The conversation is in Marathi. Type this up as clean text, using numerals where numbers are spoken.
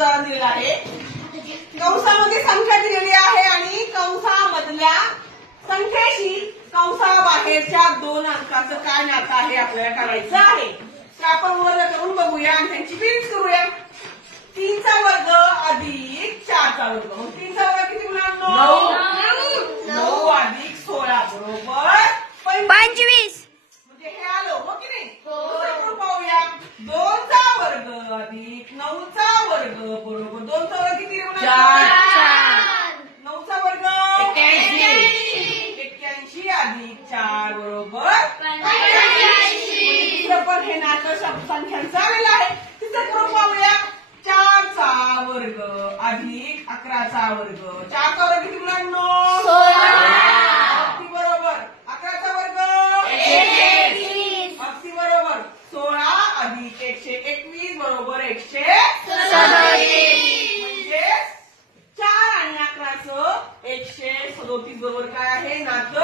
उदाहरण दिलेलं आहे. कंसामध्ये संख्या दिलेली आहे आणि कंसामधल्या संख्येशी कंसाबाहेरच्या 2 अंकाचं काय नातं आहे आपल्याला करायचं आहे. तर आपण वर्ग करून बघूया आणि त्यांची बेरीज करूया. 3 चा वर्ग अधिक 4 चा वर्ग. मग 3 चा वर्ग किती मुलांनो? 9 अधिक 16 बरोबर 25. म्हणजे हे आलो हो की नाही. आपण पाहूया. 2 चा वर्ग अधिक 9 चा वर्ग बरोबर 2 चा वर्ग किती? 4. 9 चा वर्ग 81 अधिक 4 बरोबर 85. पण हे नातं संख्यांचं आलेलं आहे. तिथं पुढे पाहूया. 4 चा वर्ग अधिक 11 चा वर्ग. 4 चा वर्ग किती मुलांनो? 16 बरोबर. 11 चा वर्ग 80 बरोबर. 16 अधिक 121 बरोबर 137. म्हणजे 4 आणि 11चं 137 बरोबर काय आहे नातं?